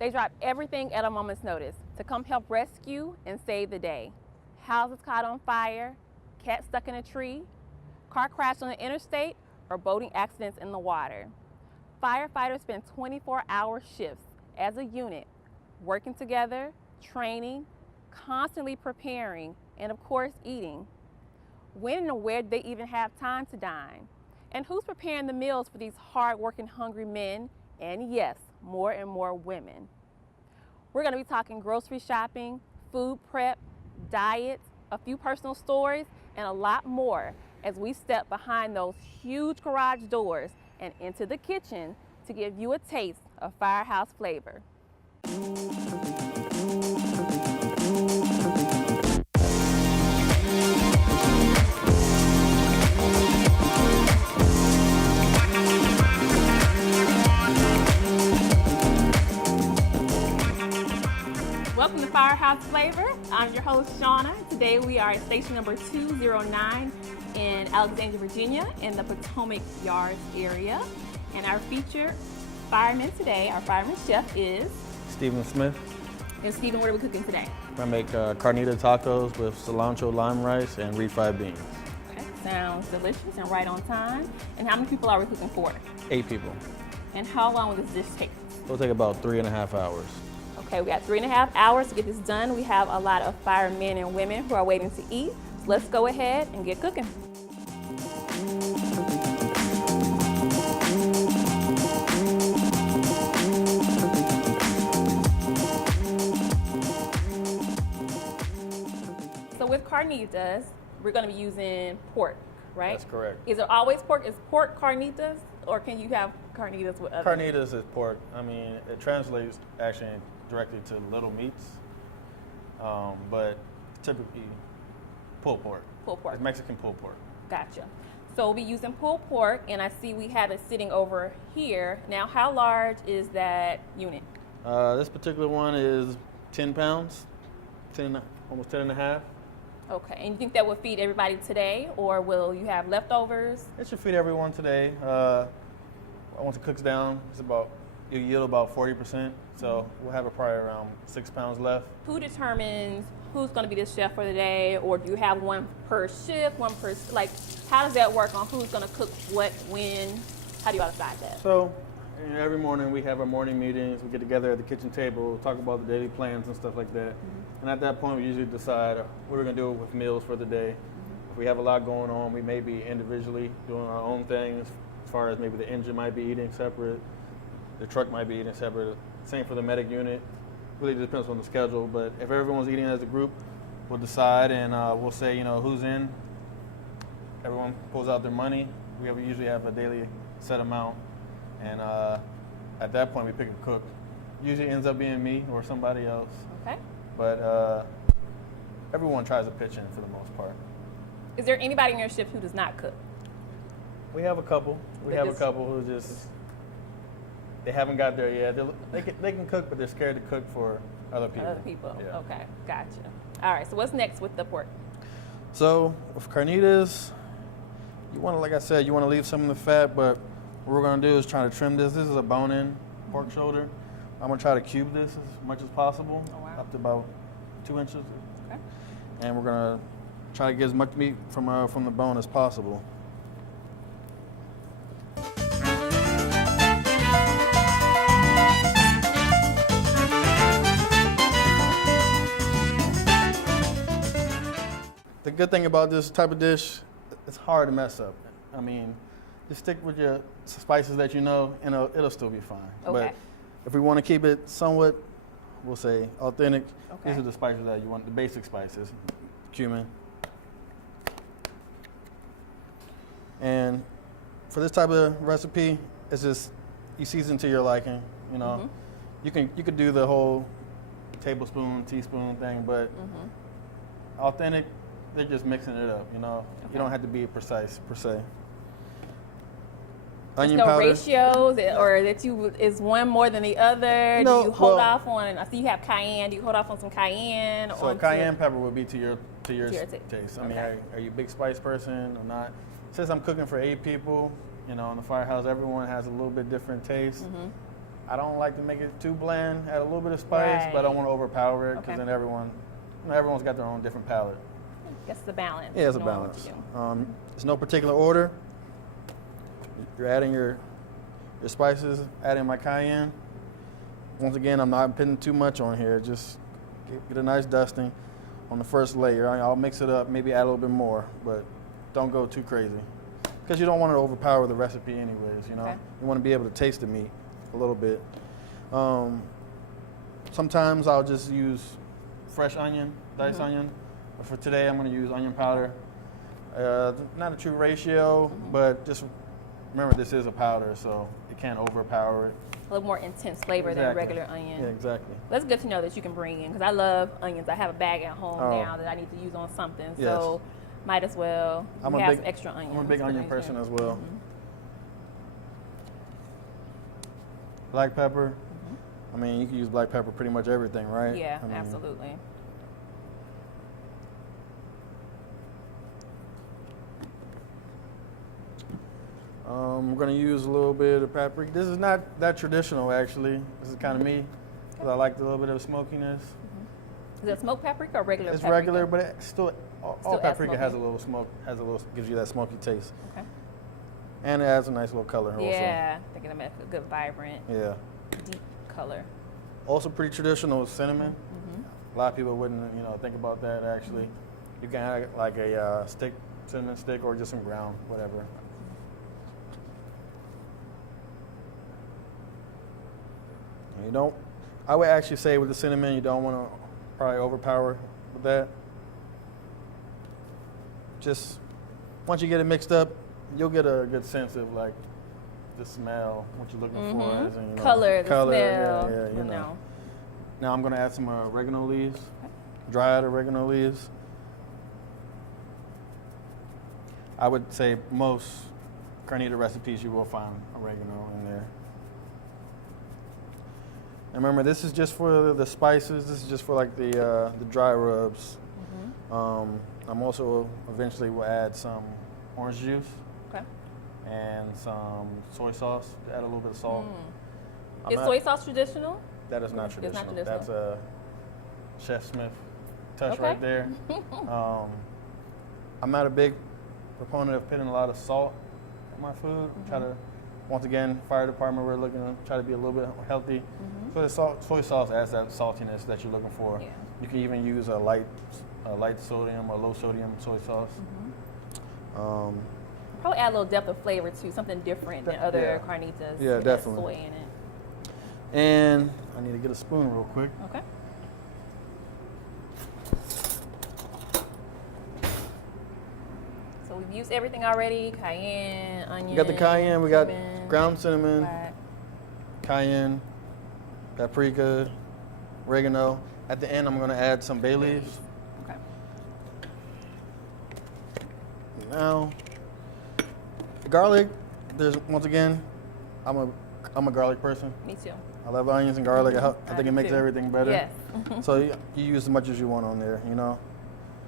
They drop everything at a moment's notice to come help rescue and save the day. Houses caught on fire, cats stuck in a tree, car crashed on the interstate, or boating accidents in the water. Firefighters spend 24-hour shifts as a unit, working together, training, constantly preparing, and of course eating. When and where do they even have time to dine? And who's preparing the meals for these hard-working, hungry men, and yes, more and more women? We're going to be talking grocery shopping, food prep, diets, a few personal stories, and a lot more as we step behind those huge garage doors and into the kitchen to give you a taste of Firehouse flavor. Welcome to Firehouse Flavor. I'm your host, Shauna. Today we are at station number 209 in Alexandria, Virginia, in the Potomac Yards area. And our featured fireman today, our fireman chef is Stephen Smith. And Stephen, what are we cooking today? I'm gonna make carnita tacos with cilantro, lime rice, and refried beans. Okay, sounds delicious and right on time. And how many people are we cooking for? 8 people. And how long will this dish take? It'll take about 3.5 hours. Okay, we got 3.5 hours to get this done. We have a lot of firemen and women who are waiting to eat. So let's go ahead and get cooking. So with carnitas, we're going to be using pork, right? That's correct. Is it always pork? Is pork carnitas, or can you have carnitas with other? Carnitas is pork. I mean, it translates actually directly to little meats, but typically pulled pork. Pulled pork. It's Mexican pulled pork. Gotcha. So we'll be using pulled pork, and I see we have it sitting over here. Now, how large is that unit? This particular one is 10 pounds, almost 10 and a half. Okay, and you think that will feed everybody today, or will you have leftovers? It should feed everyone today. Once it cooks down, you yield about 40%, so we'll have it probably around 6 pounds left. Who determines who's going to be the chef for the day, or do you have one per shift, one per, like, how does that work on who's going to cook what, when? How do you all decide that? So, every morning we have our morning meetings, we get together at the kitchen table, talk about the daily plans and stuff like that. And at that point, we usually decide what we're going to do with meals for the day. If we have a lot going on, we may be individually doing our own things, as far as maybe the engine might be eating separate, the truck might be eating separate. Same for the medic unit. Really depends on the schedule, but if everyone's eating as a group, we'll decide and we'll say, who's in. Everyone pulls out their money. We usually have a daily set amount, and at that point we pick a cook. Usually ends up being me or somebody else. Okay. But everyone tries to pitch in for the most part. Is there anybody in your shift who does not cook? We have a couple. We have a couple who they haven't got there yet. They can cook, but they're scared to cook for other people. Other people. Yeah. Okay, gotcha. All right. So what's next with the pork? So with carnitas, you want to, like I said, you want to leave some of the fat, but what we're going to do is try to trim this. This is a bone-in pork shoulder. I'm going to try to cube this as much as possible, up to about 2 inches. Okay. And we're going to try to get as much meat from the bone as possible. The good thing about this type of dish, it's hard to mess up. I mean, just stick with your spices that you know, and it'll still be fine. Okay. But if we want to keep it somewhat, we'll say authentic, okay, these are the spices that you want, the basic spices. Cumin. And for this type of recipe, it's just, you season to your liking, Mm-hmm. You could do the whole tablespoon, teaspoon thing, but authentic, they're just mixing it up, Okay. You don't have to be precise per se. There's Onion no powder. ratios, or that is one more than the other? No, do you hold off on, I see you have cayenne, do you hold off on some cayenne? So cayenne pepper would be to your taste. I mean, Okay. are you a big spice person or not? Since I'm cooking for 8 people, in the Firehouse, everyone has a little bit different taste. I don't like to make it too bland. Add a little bit of spice, but I don't want to overpower it because then everyone's got their own different palate. Guess it's a balance. Yeah, it's a balance. There's no particular order. You're adding your spices, adding my cayenne. Once again, I'm not putting too much on here. Just get a nice dusting on the first layer. I'll mix it up, maybe add a little bit more, but don't go too crazy. Because you don't want to overpower the recipe anyways, you know? Okay. You want to be able to taste the meat a little bit. Sometimes I'll just use fresh onion, diced onion. But for today, I'm going to use onion powder. Not a true ratio, but just remember this is a powder, so it can't overpower it. A little more intense flavor than regular onion. Yeah, exactly. That's good to know that you can bring in, because I love onions. I have a bag at home now that I need to use on something, so might as well have some extra onions. I'm a big onion person as well. Black pepper. I mean, you can use black pepper pretty much everything, right? Yeah, I mean, absolutely. I'm going to use a little bit of paprika. This is not that traditional, actually. This is kind of me, because I like a little bit of smokiness. Is it smoked paprika or regular It's paprika? regular, but it still all paprika has a little smoke, gives you that smoky taste. Okay. And it adds a nice little color also. Yeah, I think it'll make a good, vibrant, deep color. Also pretty traditional is cinnamon. A lot of people wouldn't, think about that actually. You can add like a cinnamon stick, or just some ground, whatever. I would actually say with the cinnamon, you don't want to probably overpower with that. Just once you get it mixed up, you'll get a good sense of like the smell, what you're looking for. As in, color, the smell. Yeah, you know. Now I'm going to add some oregano leaves, dried oregano leaves. I would say most carnita recipes you will find oregano in there. And remember, this is just for the spices. This is just for like the dry rubs. I'm also eventually will add some orange juice and some soy sauce to add a little bit of salt. Is soy sauce traditional? That is not traditional. It's not traditional. That's a Chef Smith touch right there. I'm not a big proponent of putting a lot of salt in my food. Try to, once again, fire department, we're looking to try to be a little bit healthy. So the soy sauce adds that saltiness that you're looking for. You can even use a light sodium or low sodium soy sauce. Probably add a little depth of flavor too, something different than other carnitas. Yeah, definitely. Soy in it. And I need to get a spoon real quick. Okay. So we've used everything already: cayenne, onion. We got the cayenne. We got ground cinnamon, black. Cayenne, paprika, oregano. At the end, I'm going to add some bay leaves. Okay. Now, garlic. There's once again, I'm a garlic person. Me too. I love onions and garlic. I think it makes everything better. Yes. So you use as much as you want on there, Want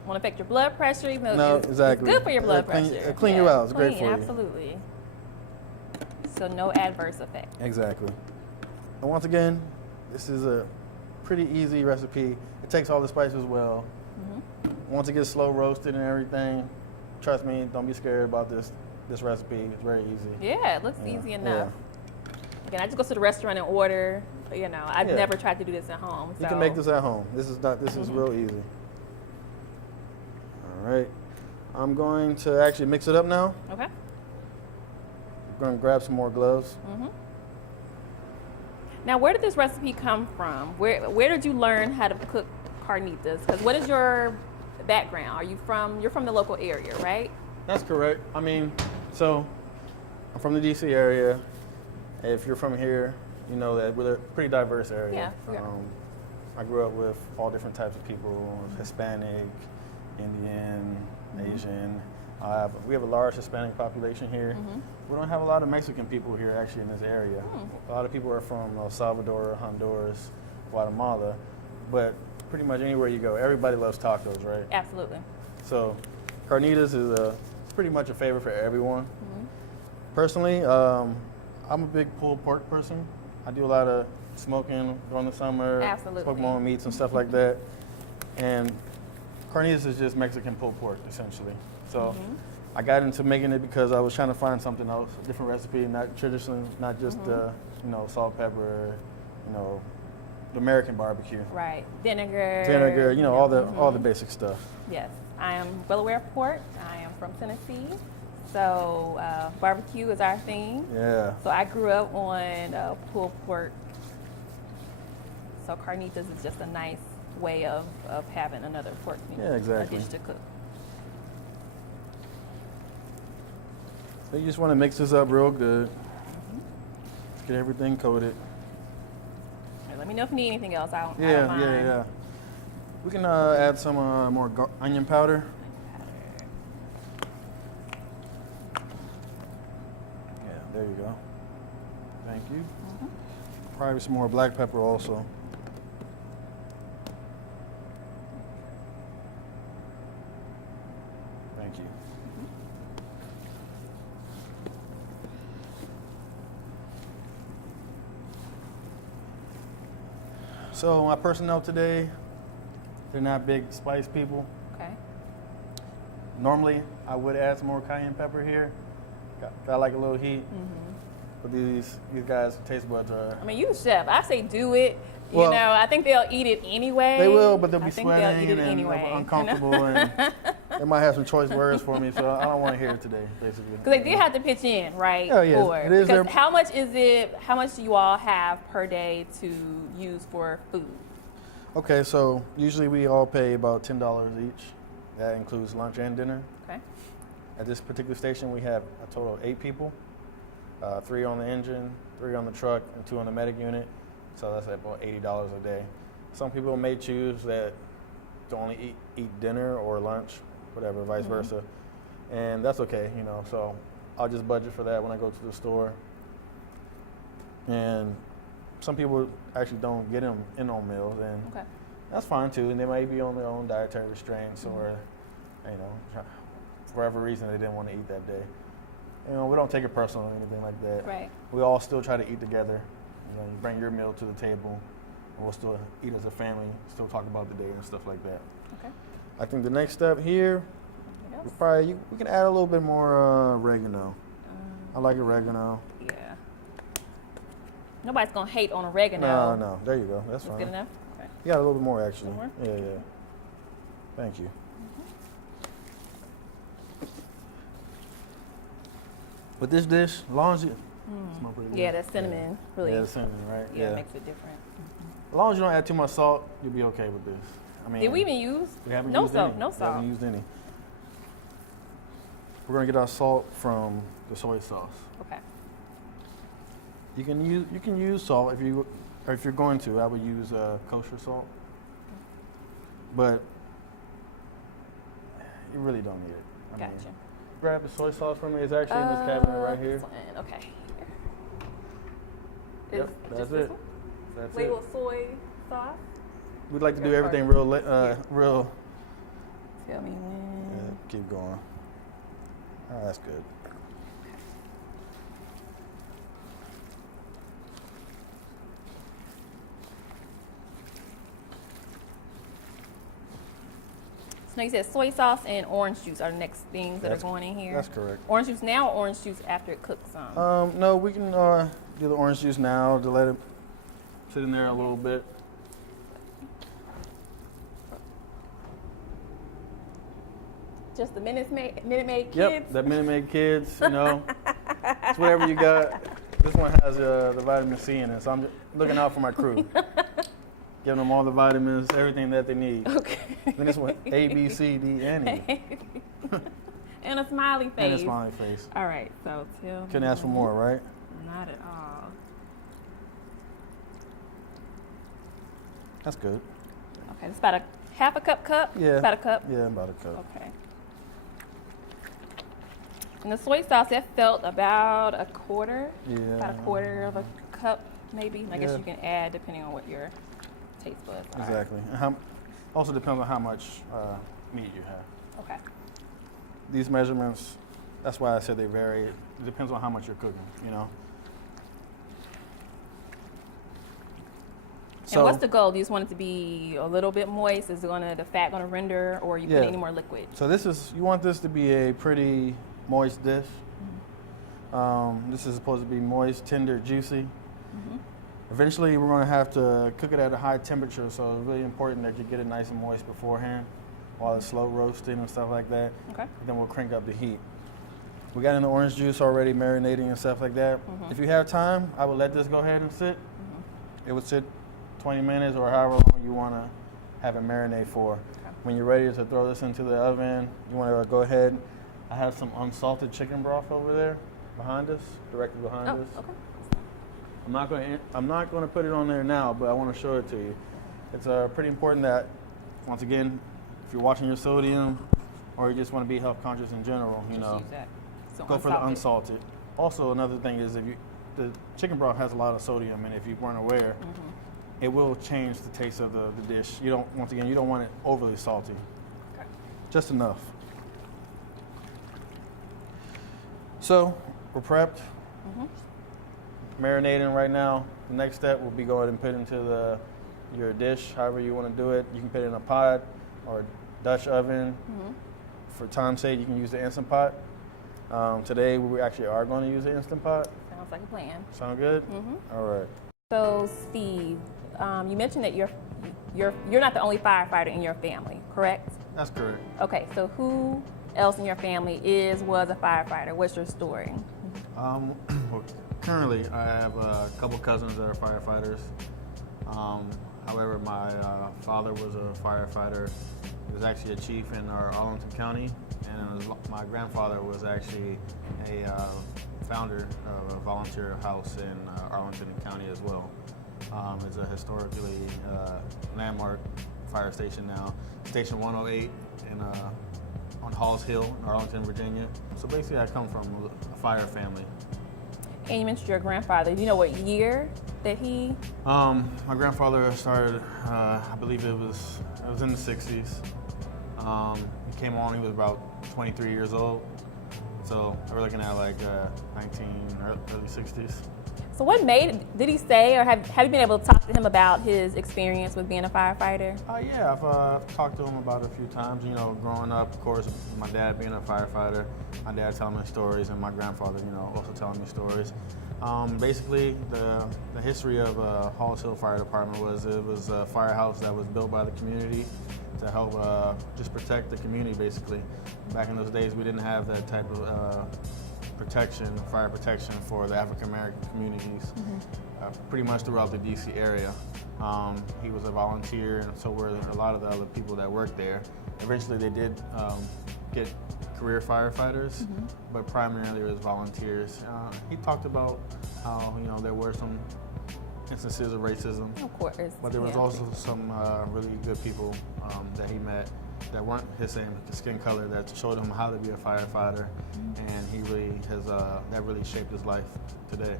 to affect your blood pressure? Even though no, it's exactly. good for your blood pressure. It'll clean you out. It's great for you. Absolutely. So no adverse effect. Exactly. And once again, this is a pretty easy recipe. It takes all the spices well. Once it gets slow roasted and everything, trust me, don't be scared about this recipe. It's very easy. Yeah, it looks easy enough. Again, I just go to the restaurant and order. I've never tried to do this at home. So. You can make this at home. This is real easy. All right. I'm going to actually mix it up now. Okay. I'm going to grab some more gloves. Now, where did this recipe come from? Where did you learn how to cook carnitas? Because what is your background? You're from the local area, right? That's correct. I mean, so I'm from the DC area. If you're from here, you know that we're a pretty diverse area. Yeah. I grew up with all different types of people: Hispanic, Indian, Asian. We have a large Hispanic population here. We don't have a lot of Mexican people here actually in this area. A lot of people are from El Salvador, Honduras, Guatemala, but pretty much anywhere you go, everybody loves tacos, right? Absolutely. So carnitas is pretty much a favorite for everyone. Personally, I'm a big pulled pork person. I do a lot of smoking during the summer. Absolutely. Smoke my own meats and stuff like that. And carnitas is just Mexican pulled pork, essentially. So I got into making it because I was trying to find something else, a different recipe, not traditional, not just salt, pepper, the American barbecue. Right. Vinegar. All the basic stuff. Yes. I am well aware of pork. I am from Tennessee. So barbecue is our thing. Yeah. So I grew up on pulled pork. So carnitas is just a nice way of having another pork meat. Yeah, exactly. A dish to cook. So you just want to mix this up real good. Let's get everything coated. Right, let me know if you need anything else. I don't mind. Yeah. We can add some more onion powder. Yeah, there you go. Thank you. Probably some more black pepper also. Thank you. So my personnel today, they're not big spice people. Okay. Normally, I would add some more cayenne pepper here. Got like a little heat. But these guys' taste buds are. I mean, you the chef. I say do it. Well, I think they'll eat it anyway. They will, but they'll be I think they'll sweating eat it and anyway, uncomfortable, and they might have some choice words for me. So I don't want to hear it today, basically. Because they did have to pitch in, right? Oh, yes, For it is because their- how much do you all have per day to use for food? Okay, so usually we all pay about $10 each. That includes lunch and dinner. Okay. At this particular station, we have a total of 8 people. 3 on the engine, 3 on the truck, and 2 on the medic unit. So that's about $80 a day. Some people may choose that to only eat dinner or lunch, whatever, vice versa. And that's okay, so I'll just budget for that when I go to the store. And some people actually don't get them in on meals, and that's fine too. And they might be on their own dietary restraints or, for whatever reason they didn't want to eat that day. We don't take it personal or anything like that. Right. We all still try to eat together. You bring your meal to the table, and we'll still eat as a family, still talk about the day and stuff like that. Okay. I think the next step here, we can add a little bit more oregano. I like oregano. Yeah. Nobody's gonna hate on oregano. No, there you go. That's fine. Good enough. Okay. You got a little bit more actually. More? Yeah. Thank you. With this dish, as long as you smell pretty good. Yeah, that cinnamon really. Yeah, the cinnamon, right? Yeah, it makes it different. As long as you don't add too much salt, you'll be okay with this. I mean, Did we even use? we haven't no used salt. any. No We salt. haven't used any. We're gonna get our salt from the soy sauce. Okay. You can use salt if you're going to. I would use kosher salt, but you really don't need it. I mean, Gotcha. grab the soy sauce for me. It's actually in this cabinet right here. This one. Okay. Yep, Is that's just this it. one? That's Label it. soy sauce. We'd like to do Okay, everything perfect. real. Tell me when. Yeah, keep going. Oh, that's good. So now you said soy sauce and orange juice are the next things that are That's- going in here. That's correct. Orange juice now or orange juice after it cooks some? No, we can do the orange juice now to let it sit in there a little bit. Just the Minute Maid kids? Yep, that Minute Maid kids, it's whatever you got. This one has the vitamin C in it, so I'm just looking out for my crew. Giving them all the vitamins, everything that they need. Okay. Then this one, A, B, C, D, and E. And a smiley face. And a smiley face. All right, so tell Couldn't me ask for more, right? Not at all. That's good. Okay, it's about a half a cup? Yeah. About a cup? Yeah, about a cup. Okay. And the soy sauce, that felt about a quarter? Yeah. About a quarter of a cup, maybe? I guess Yeah. you can add depending on what your taste buds are. Exactly. And also depends on how much meat you have. Okay. These measurements, that's why I said they vary. It depends on how much you're cooking, And what's the goal? Do you just want it to be a little bit moist? Is the fat going to render, or are you putting any more liquid? So you want this to be a pretty moist dish. This is supposed to be moist, tender, juicy. Eventually, we're going to have to cook it at a high temperature, so it's really important that you get it nice and moist beforehand while it's slow roasting and stuff like that. Okay. Then we'll crank up the heat. We got in the orange juice already marinating and stuff like that. If you have time, I would let this go ahead and sit. It would sit 20 minutes or however long you want to have it marinate for. Okay. When you're ready to throw this into the oven, you want to go ahead. I have some unsalted chicken broth over there behind us, directly behind us. Okay. I'm not going to put it on there now, but I want to show it to you. It's pretty important that, once again, if you're watching your sodium or you just want to be health conscious in general, use that. So go for the unsalted. Also, another thing is the chicken broth has a lot of sodium, and if you weren't aware, it will change the taste of the dish. You don't want it overly salty. Okay. Just enough. So we're prepped. Marinating right now. The next step will be going and put into your dish, however you want to do it. You can put it in a pot or Dutch oven. For time's sake, you can use the Instant Pot. Today, we actually are going to use the Instant Pot. Sounds like a plan. Sound good? All right. So, Steve, you mentioned that you're not the only firefighter in your family, correct? That's correct. Okay, so who else in your family was a firefighter? What's your story? Well, currently, I have a couple cousins that are firefighters. However, my father was a firefighter. He was actually a chief in our Arlington County, and my grandfather was actually a founder of a volunteer house in Arlington County as well. It's a historically landmark fire station now, Station 108 on Halls Hill in Arlington, Virginia. So basically, I come from a fire family. And you mentioned your grandfather. Do you know what year that he? My grandfather started, I believe it was in the 60s. He came on, he was about 23 years old. So we're looking at like early 60s. So what did he say, or have you been able to talk to him about his experience with being a firefighter? Yeah, I've talked to him about it a few times. Growing up, of course, my dad being a firefighter, my dad telling me stories, and my grandfather, also telling me stories. Basically, the history of Halls Hill Fire Department was a firehouse that was built by the community to help just protect the community, basically. Back in those days, we didn't have that type of fire protection for the African American communities, pretty much throughout the DC area. He was a volunteer, and so were a lot of the other people that worked there. Eventually, they did get career firefighters, but primarily it was volunteers. He talked about how there were some instances of racism, of course, but there was also some really good people that he met that weren't his same skin color that showed him how to be a firefighter, and he really has that really shaped his life today.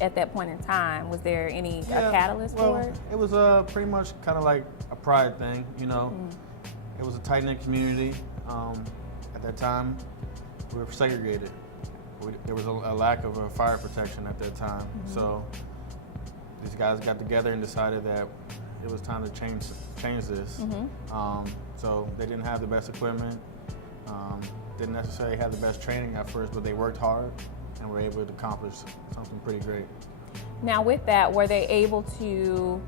At that point in time, was there any a catalyst for it? It was pretty much kind of like a pride thing, It was a tight-knit community. At that time, we were segregated. There was a lack of fire protection at that time, so these guys got together and decided that it was time to change this. So they didn't have the best equipment, didn't necessarily have the best training at first, but they worked hard and were able to accomplish something pretty great. Now with that, were they able to,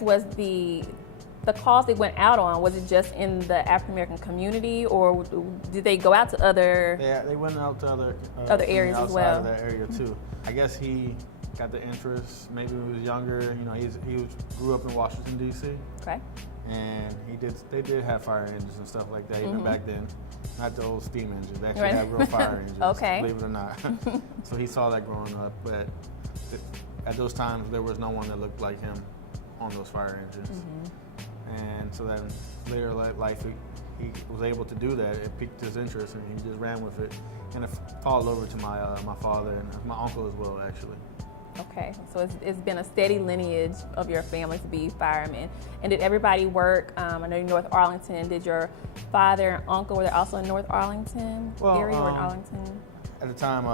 was the cause they went out on, was it just in the African American community, or did they go out to other? Yeah, they went out to other areas as well. Outside of that area too. I guess he got the interest. Maybe when he was younger. He grew up in Washington D.C. Okay. And they did have fire engines and stuff like that even back then. Not the old steam engines. They actually had real fire engines. Okay. Believe it or not. So he saw that growing up, but at those times there was no one that looked like him on those fire engines. And so then later life, he was able to do that. It piqued his interest, and he just ran with it. And it followed over to my father and my uncle as well, actually. Okay, so it's been a steady lineage of your family to be firemen. And did everybody work? I know you're North Arlington. Did your father and uncle, were they also in North Arlington area or in Arlington? At the time,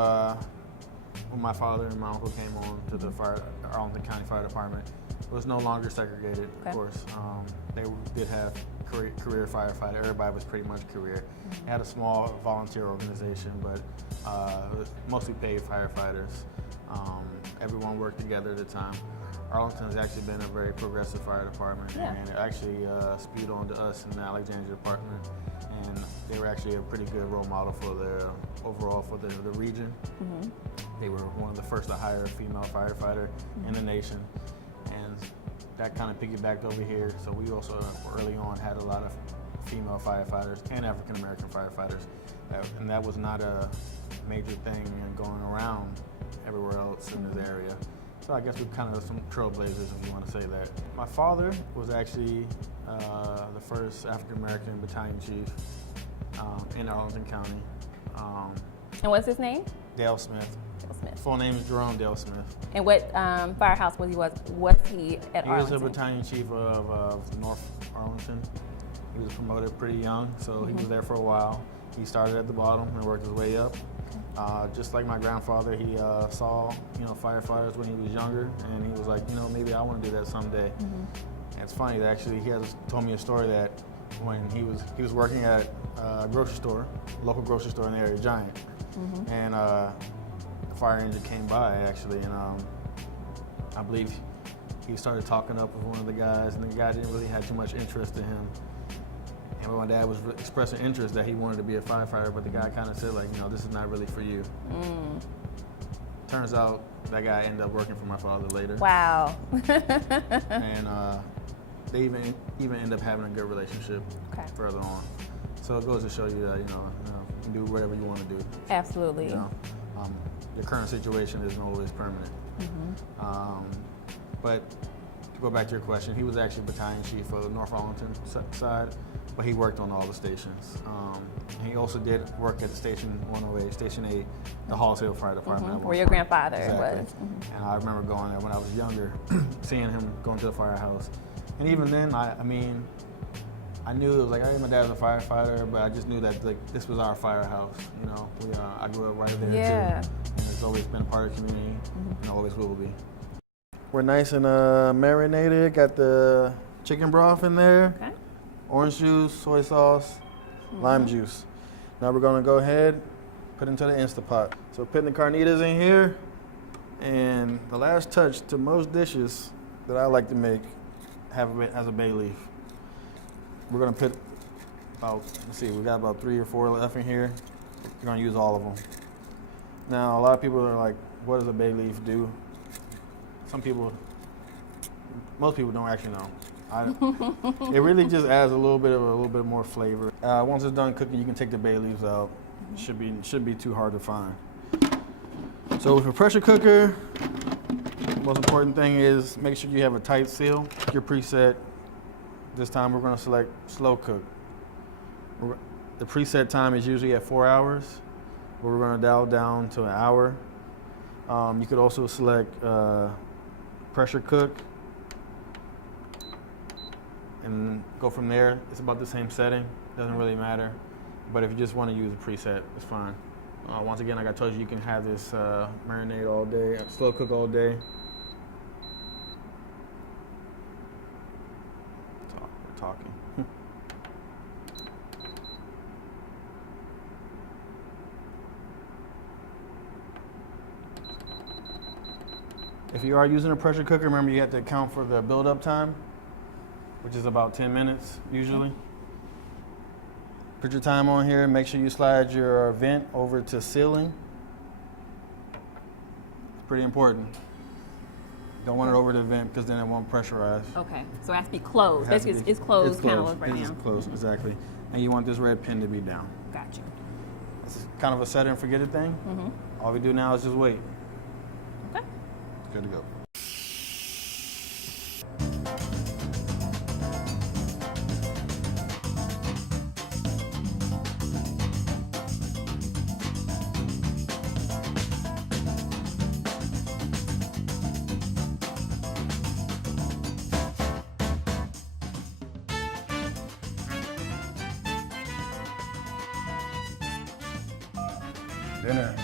when my father and my uncle came on to the Arlington County Fire Department, it was no longer segregated, of course. They did have career firefighter. Everybody was pretty much career. They had a small volunteer organization, but it was mostly paid firefighters. Everyone worked together at the time. Arlington has actually been a very progressive fire department, and it actually spewed on to us in the Alexandria department, and they were actually a pretty good role model for the overall for the region. They were one of the first to hire a female firefighter in the nation, and that kind of piggybacked over here. So we also early on had a lot of female firefighters and African American firefighters, and that was not a major thing going around everywhere else in this area. So I guess we're kind of some trailblazers, if you want to say that. My father was actually the first African American battalion chief in Arlington County. And what's his name? Dale Smith. Dale Smith. Full name is Jerome Dale Smith. And what firehouse was he at Arlington? He was a battalion chief of North Arlington. He was promoted pretty young, so he was there for a while. He started at the bottom and worked his way up. Just like my grandfather, he saw firefighters when he was younger, and he was like, maybe I want to do that someday. And it's funny that actually he has told me a story that when he was working at a grocery store, local grocery store in the area, Giant, and a fire engine came by actually, and I believe he started talking up with one of the guys, and the guy didn't really have too much interest in him. And my dad was expressing interest that he wanted to be a firefighter, but the guy kind of said, like, this is not really for you. Turns out that guy ended up working for my father later. Wow. And they even end up having a good relationship further on. So it goes to show you that, you can do whatever you want to do. Absolutely. The current situation isn't always permanent. But to go back to your question, he was actually battalion chief for the North Arlington side, but he worked on all the stations. He also did work at Station 108, Station 8, the Hallsville Fire Department. Where your grandfather was. And I remember going there when I was younger, seeing him going to the firehouse. And even then, I knew it was like, my dad was a firefighter, but I just knew that this was our firehouse. I grew up right there too. And it's always been a part of the community, and always will be. We're nice and marinated. Got the chicken broth in there, orange juice, soy sauce, lime juice. Now we're gonna go ahead, put into the Instapot. So putting the carnitas in here, and the last touch to most dishes that I like to make has a bay leaf. We're gonna put about, we got about 3 or 4 left in here. We're gonna use all of them. Now a lot of people are like, what does a bay leaf do? Most people don't actually know. It really just adds a little bit more flavor. Once it's done cooking, you can take the bay leaves out. Shouldn't be too hard to find. So with a pressure cooker, the most important thing is make sure you have a tight seal. Your preset. This time we're going to select slow cook. The preset time is usually at 4 hours, but we're going to dial down to an hour. You could also select pressure cook and go from there. It's about the same setting, doesn't really matter. But if you just want to use a preset, it's fine. Once again, like I told you, you can have this marinate all day, slow cook all day. We're talking. If you are using a pressure cooker, remember you have to account for the build-up time, which is about 10 minutes usually. Put your time on here. Make sure you slide your vent over to sealing. It's pretty important. Don't want it over the vent because then it won't pressurize. Okay, so it has to be closed. It's closed kind of right now. It's closed, exactly. And you want this red pin to be down. Gotcha. It's kind of a set it and forget it thing. All we do now is just wait. Okay. Good to go.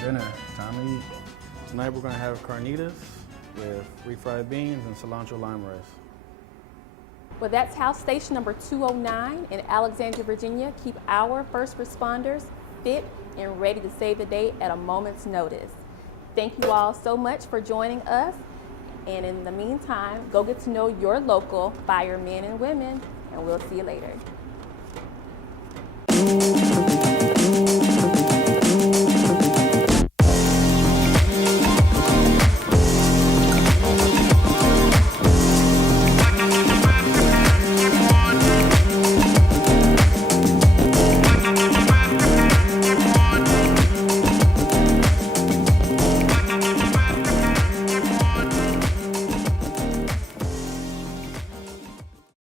Dinner, time to eat. Tonight we're going to have carnitas with refried beans and cilantro lime rice. Well, that's how station number 209 in Alexandria, Virginia keep our first responders fit and ready to save the day at a moment's notice. Thank you all so much for joining us. And in the meantime, go get to know your local firemen and women, and we'll see you later.